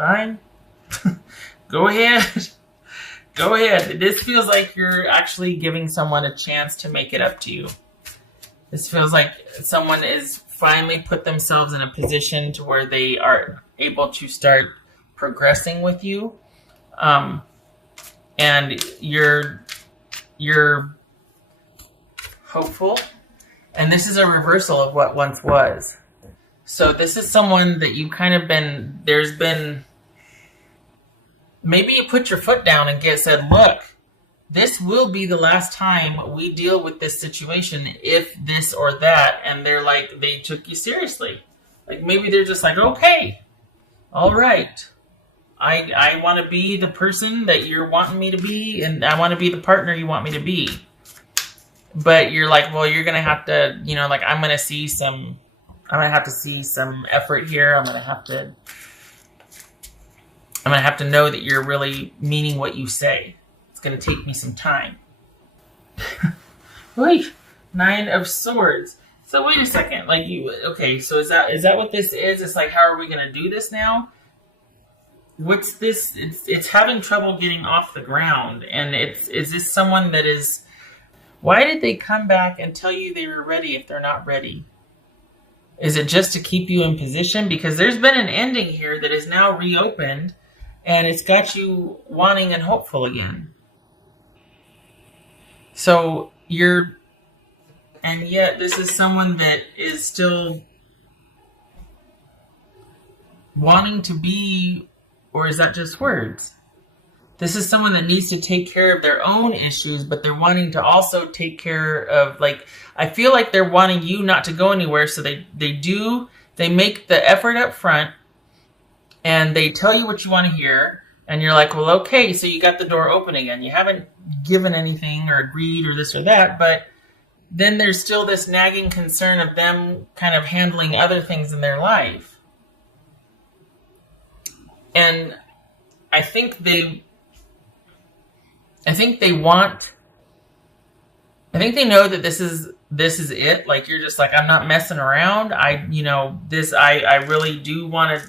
Fine. Go ahead. Go ahead. This feels like you're actually giving someone a chance to make it up to you. This feels like someone is finally put themselves in a position to where they are able to start progressing with you. And you're hopeful. And this is a reversal of what once was. So this is someone that you kind of maybe you put your foot down and said, look, this will be the last time we deal with this situation if this or that. And they're like, they took you seriously. Like maybe they're just like, okay, all right. I want to be the person that you're wanting me to be, and I want to be the partner you want me to be. But you're like, well, you're going to have to, like, I'm going to have to see some effort here. I'm going to have to know that you're really meaning what you say. It's going to take me some time. Wait, 9 of Swords. So wait a second. So is that what this is? It's like, how are we going to do this now? What's this? It's having trouble getting off the ground. And is this someone that is... Why did they come back and tell you they were ready if they're not ready? Is it just to keep you in position? Because there's been an ending here that is now reopened, and it's got you wanting and hopeful again. So and yet this is someone that is still wanting to be, or is that just words? This is someone that needs to take care of their own issues, but they're wanting to also take care of, I feel like they're wanting you not to go anywhere. So they make the effort up front and they tell you what you want to hear. And you're like, well, okay, so you got the door open again. You haven't given anything or agreed or this or that, but then there's still this nagging concern of them kind of handling other things in their life. And I think they know that this is it. Like, you're just like, I'm not messing around. I really do want to,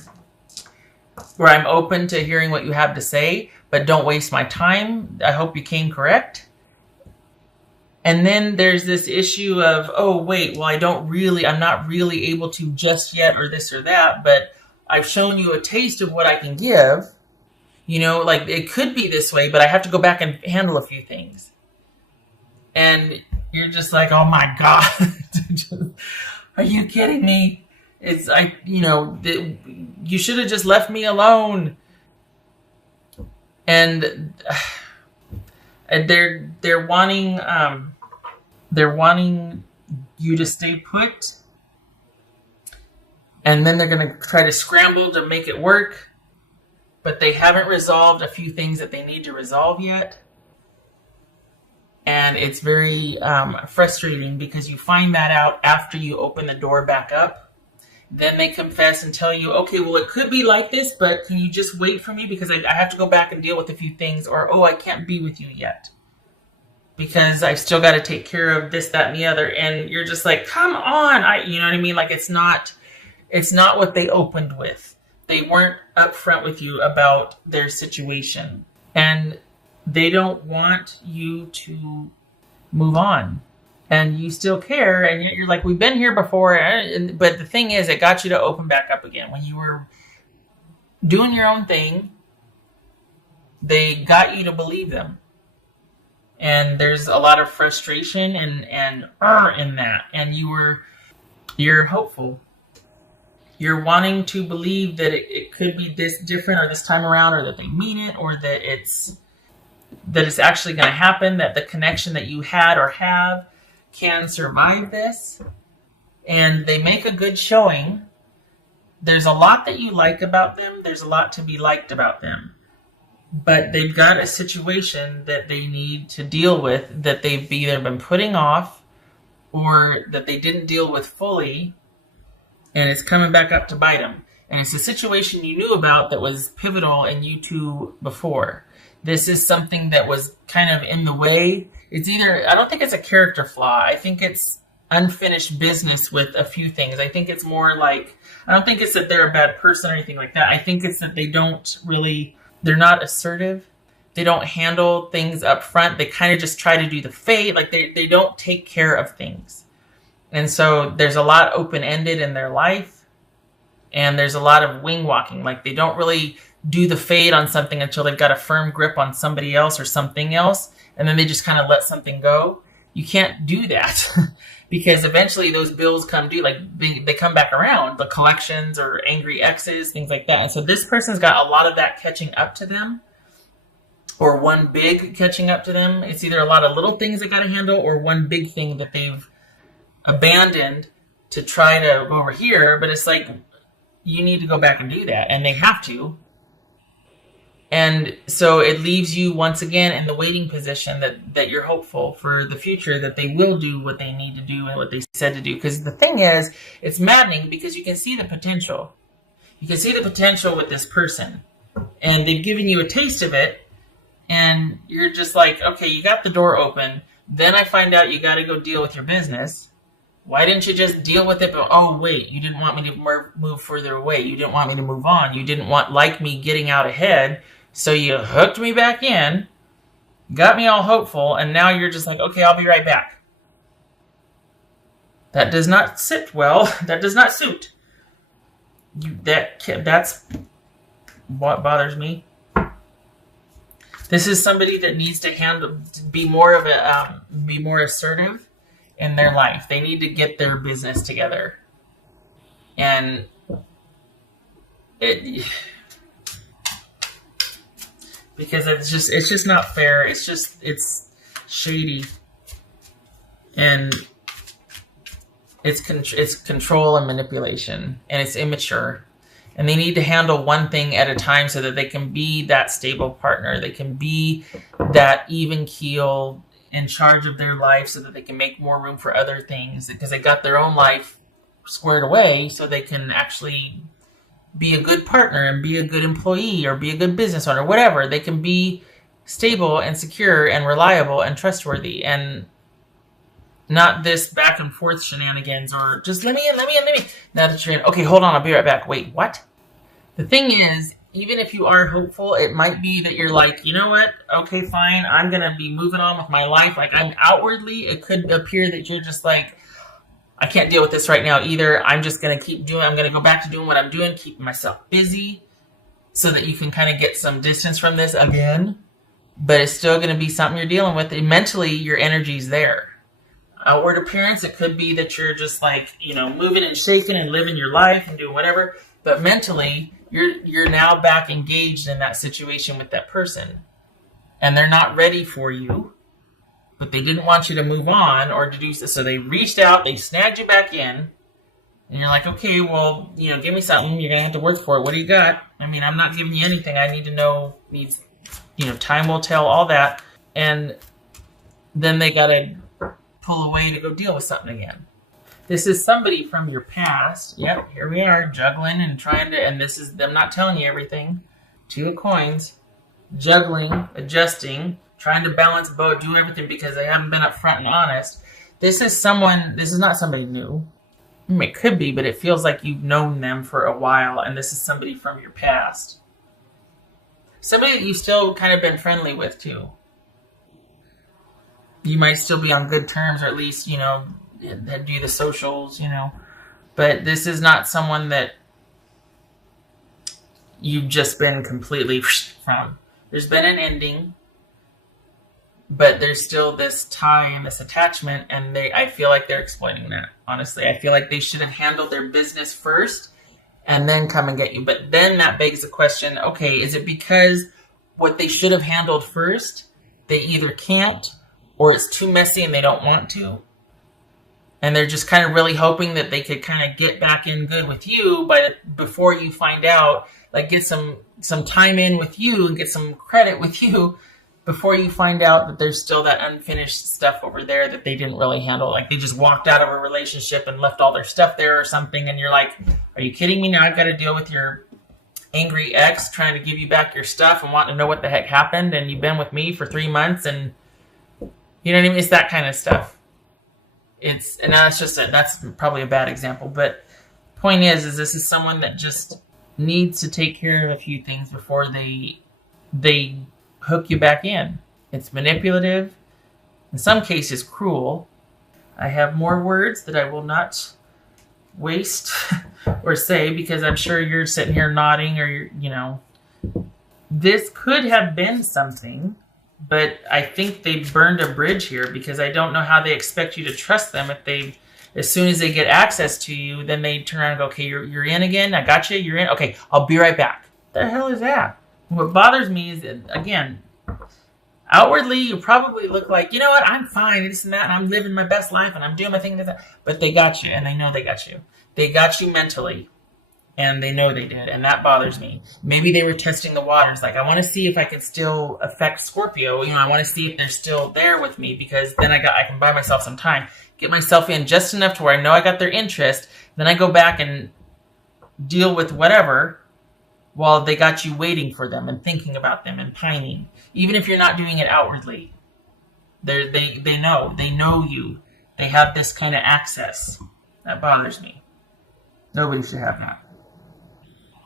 where I'm open to hearing what you have to say, but don't waste my time. I hope you came correct. And then there's this issue of, oh, wait, well, I'm not really able to just yet, or this or that, but I've shown you a taste of what I can give. It could be this way, but I have to go back and handle a few things. And you're just like, oh my God, are you kidding me? It's like, you should have just left me alone. And they're wanting you to stay put. And then they're going to try to scramble to make it work. But they haven't resolved a few things that they need to resolve yet. And it's very frustrating because you find that out after you open the door back up. Then they confess and tell you, okay, well, it could be like this, but can you just wait for me? Because I have to go back and deal with a few things. Or, oh, I can't be with you yet. Because I've still got to take care of this, that, and the other. And you're just like, come on. You know what I mean? Like, it's not what they opened with. They weren't upfront with you about their situation. And they don't want you to move on. And you still care. And you're like, we've been here before. But the thing is, it got you to open back up again. When you were doing your own thing, they got you to believe them. And there's a lot of frustration and in that. And you're hopeful. You're wanting to believe that it could be this different or this time around, or that they mean it, or that it's actually going to happen, that the connection that you had or have can survive this. And they make a good showing. There's a lot that you like about them. There's a lot to be liked about them. But they've got a situation that they need to deal with that they've either been putting off or that they didn't deal with fully. And it's coming back up to bite them. And it's a situation you knew about that was pivotal in you two before. This is something that was kind of in the way. I don't think it's a character flaw. I think it's unfinished business with a few things. I think it's more like, I don't think it's that they're a bad person or anything like that. I think it's that they're not assertive. They don't handle things up front. They kind of just try to do the fade. Like they don't take care of things. And so there's a lot open-ended in their life. And there's a lot of wing walking. Like they don't really do the fade on something until they've got a firm grip on somebody else or something else. And then they just kind of let something go. You can't do that because eventually those bills come due. Like they come back around, the collections or angry exes, things like that. And so this person's got a lot of that catching up to them, or one big catching up to them. It's either a lot of little things they got to handle or one big thing that they've abandoned to try to go over here. But it's like, you need to go back and do that. And they have to. And so it leaves you once again in the waiting position that you're hopeful for the future, that they will do what they need to do and what they said to do. Because the thing is, it's maddening because you can see the potential. You can see the potential with this person. And they've given you a taste of it. And you're just like, okay, you got the door open. Then I find out you got to go deal with your business. Why didn't you just deal with it? But, oh, wait, you didn't want me to move further away. You didn't want me to move on. You didn't like me getting out ahead. So you hooked me back in, got me all hopeful, and now you're just like, okay, I'll be right back. That does not sit well. That does not suit. That's what bothers me. This is somebody that needs to be more assertive in their life. They need to get their business together, and because it's just not fair. It's shady, and it's control and manipulation, and it's immature. And they need to handle one thing at a time so that they can be that stable partner. They can be that even keel in charge of their life so that they can make more room for other things, because they got their own life squared away so they can actually be a good partner and be a good employee or be a good business owner, whatever. They can be stable and secure and reliable and trustworthy, and not this back and forth shenanigans or just let me in. Now that you're in, okay, hold on, I'll be right back. Wait, what? The thing is, even if you are hopeful, it might be that you're like, you know what? Okay, fine. I'm going to be moving on with my life. Like outwardly, it could appear that you're just like, I can't deal with this right now either. I'm just going to I'm going to go back to doing what I'm doing, keeping myself busy so that you can kind of get some distance from this again. But it's still going to be something you're dealing with. And mentally, your energy's there. Outward appearance, it could be that you're just like, moving and shaking and living your life and doing whatever. But mentally, you're now back engaged in that situation with that person. And they're not ready for you. But they didn't want you to move on or to do so. So they reached out, they snagged you back in. And you're like, okay, well, give me something. You're going to have to work for it. What do you got? I mean, I'm not giving you anything. I need to know. Time will tell, all that. And then they got to pull away to go deal with something again. This is somebody from your past. Yep, here we are, juggling and trying to, and this is them not telling you everything. Two of coins, juggling, adjusting, trying to balance both, do everything because they haven't been upfront and honest. This is not somebody new. It could be, but it feels like you've known them for a while, and this is somebody from your past. Somebody that you've still kind of been friendly with, too. You might still be on good terms, or at least, do the socials, But this is not someone that you've just been completely from. There's been an ending, but there's still this tie and this attachment, and I feel like they're exploiting that, honestly. I feel like they should have handled their business first and then come and get you. But then that begs the question, okay, is it because what they should have handled first, they either can't, or it's too messy and they don't want to? And they're just kind of really hoping that they could kind of get back in good with you, but before you find out, like get some time in with you and get some credit with you before you find out that there's still that unfinished stuff over there that they didn't really handle. Like they just walked out of a relationship and left all their stuff there or something. And you're like, are you kidding me? Now I've got to deal with your angry ex trying to give you back your stuff and wanting to know what the heck happened. And you've been with me for 3 months and you know what I mean? It's that kind of stuff. That's probably a bad example, but Point is this is someone that just needs to take care of a few things before they hook you back in. It's manipulative, in some cases cruel. I have more words that I will not waste or say because I'm sure you're sitting here nodding or this could have been something, but I think they burned a bridge here because I don't know how they expect you to trust them if as soon as they get access to you, then they turn around and go, okay, you're in again. I got you. You're in. Okay, I'll be right back. The hell is that? What bothers me is, again, outwardly, you probably look like, you know what, I'm fine, this and that, and I'm living my best life, and I'm doing my thing, but they got you, and they know they got you. They got you mentally, and they know they did, and that bothers me. Maybe they were testing the waters, like, I want to see if I can still affect Scorpio, I want to see if they're still there with me, because then I can buy myself some time, get myself in just enough to where I know I got their interest, then I go back and deal with whatever, while they got you waiting for them and thinking about them and pining. Even if you're not doing it outwardly. They know you. They have this kind of access. That bothers me. Nobody should have that.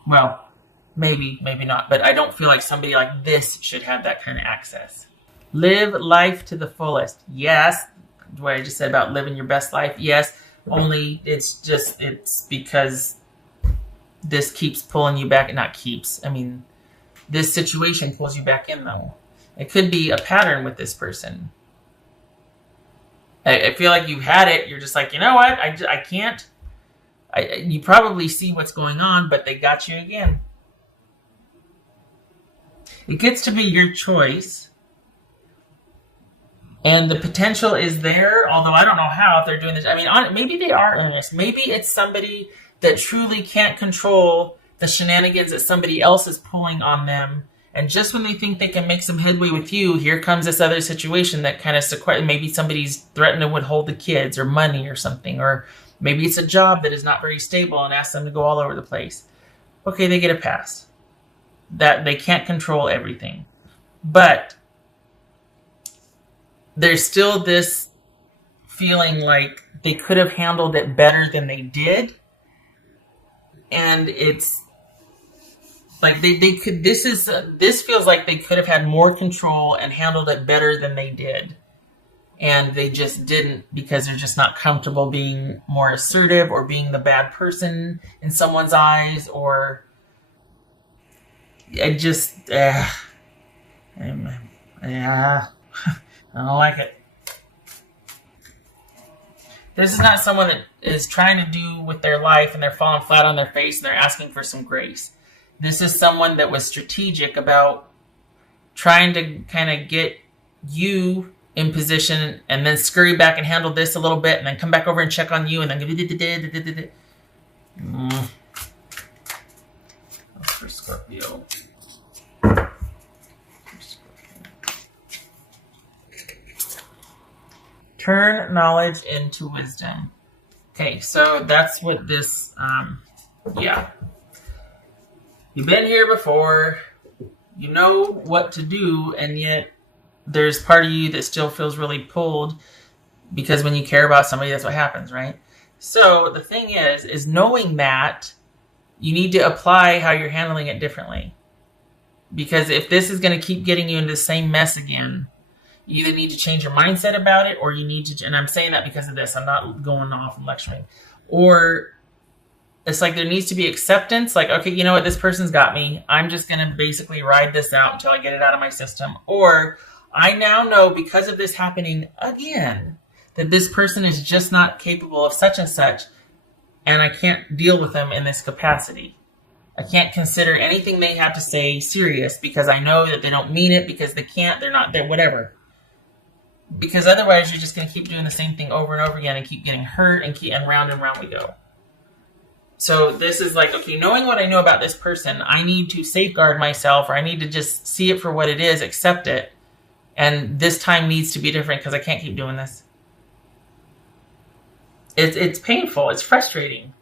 Well, maybe not. But I don't feel like somebody like this should have that kind of access. Live life to the fullest. Yes. What I just said about living your best life. Yes. Only it's because this keeps pulling you back. Not keeps. I mean, this situation pulls you back in, though. It could be a pattern with this person. I feel like you've had it. You're just like, you know what? I can't. You probably see what's going on, but they got you again. It gets to be your choice. And the potential is there, although I don't know how if they're doing this. I mean, maybe they are earnest. Maybe it's somebody that truly can't control the shenanigans that somebody else is pulling on them. And just when they think they can make some headway with you, here comes this other situation that kind of maybe somebody's threatened to withhold the kids or money or something. Or maybe it's a job that is not very stable and asks them to go all over the place. Okay, they get a pass. That they can't control everything. But there's still this feeling like they could have handled it better than they did. And it's like they could. This feels like they could have had more control and handled it better than they did, and they just didn't because they're just not comfortable being more assertive or being the bad person in someone's eyes. Or I don't like it. This is not someone that is trying to do with their life and they're falling flat on their face and they're asking for some grace. This is someone that was strategic about trying to kind of get you in position and then scurry back and handle this a little bit and then come back over and check on you and then That's for Scorpio. Turn knowledge into wisdom. Okay, so that's what this, You've been here before. You know what to do, and yet there's part of you that still feels really pulled because when you care about somebody, that's what happens, right? So the thing is knowing that you need to apply how you're handling it differently. Because if this is going to keep getting you into the same mess again, you either need to change your mindset about it, or you need to, and I'm saying that because of this, I'm not going off and lecturing, or it's like there needs to be acceptance, like, okay, you know what, this person's got me, I'm just going to basically ride this out until I get it out of my system, or I now know because of this happening again, that this person is just not capable of such and such, and I can't deal with them in this capacity. I can't consider anything they have to say serious because I know that they don't mean it, because they can't, they're not there, whatever. Because otherwise you're just going to keep doing the same thing over and over again and keep getting hurt and round we go. So this is like, okay, knowing what I know about this person, I need to safeguard myself, or I need to just see it for what it is, accept it. And this time needs to be different because I can't keep doing this. It's painful. It's frustrating.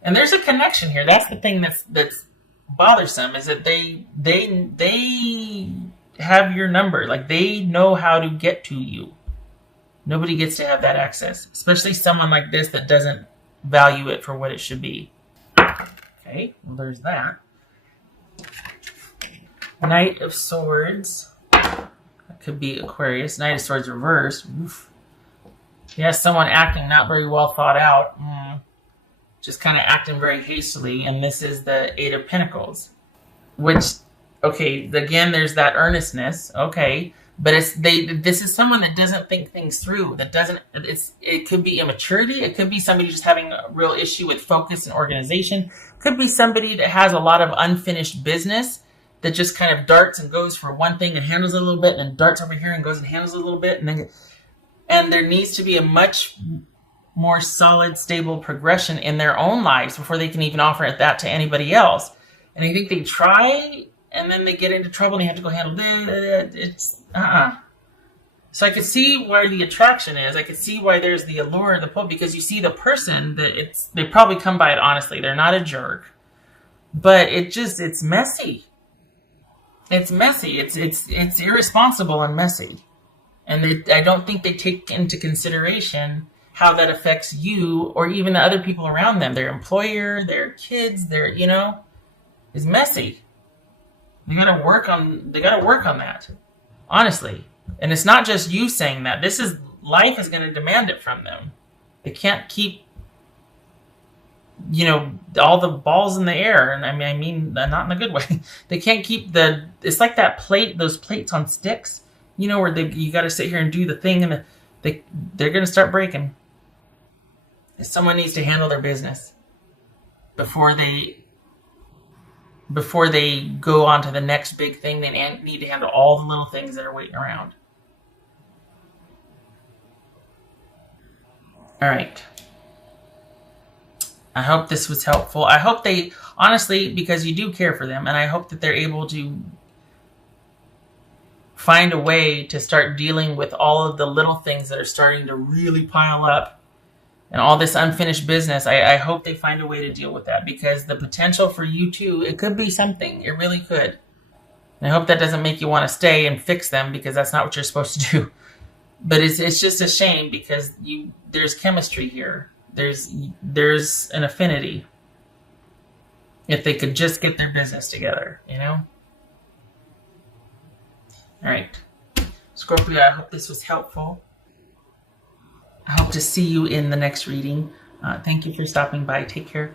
And there's a connection here. That's the thing that's bothersome, is that they have your number. Like, they know how to get to you. Nobody gets to have that access, especially someone like this that doesn't value it for what it should be. Okay, well, there's that. Knight of Swords. That could be Aquarius. Knight of Swords reversed. Oof. Yes, someone acting not very well thought out. Just kind of acting very hastily. And this is the Eight of Pentacles. Which, okay, again, there's that earnestness. Okay. But this is someone that doesn't think things through. It could be immaturity. It could be somebody just having a real issue with focus and organization. It could be somebody that has a lot of unfinished business that just kind of darts and goes for one thing and handles it a little bit, and then darts over here and goes and handles it a little bit, and there needs to be a much more solid, stable progression in their own lives before they can even offer that to anybody else. And I think they try, and then they get into trouble and they have to go handle this. So I could see where the attraction is. I could see why there's the allure of the pull, because you see the person that they probably come by it honestly. They're not a jerk, but it's messy. It's messy. It's irresponsible and messy. And I don't think they take into consideration how that affects you or even the other people around them, their employer, their kids, it's messy. They gotta work on that. Honestly. And it's not just you saying that. Life is gonna demand it from them. They can't keep all the balls in the air, and I mean not in a good way. They can't keep it's like that those plates on sticks, where you got to sit here and do the thing, and they're going to start breaking. Someone needs to handle their business before they go on to the next big thing. They need to handle all the little things that are waiting around. All right. I hope this was helpful. I hope they, honestly, because you do care for them, and I hope that they're able to find a way to start dealing with all of the little things that are starting to really pile up and all this unfinished business. I hope they find a way to deal with that, because the potential for you too, it could be something. It really could. And I hope that doesn't make you want to stay and fix them, because that's not what you're supposed to do. But it's just a shame, because there's chemistry here. There's an affinity. If they could just get their business together, All right. Scorpio, I hope this was helpful. I hope to see you in the next reading. Thank you for stopping by. Take care.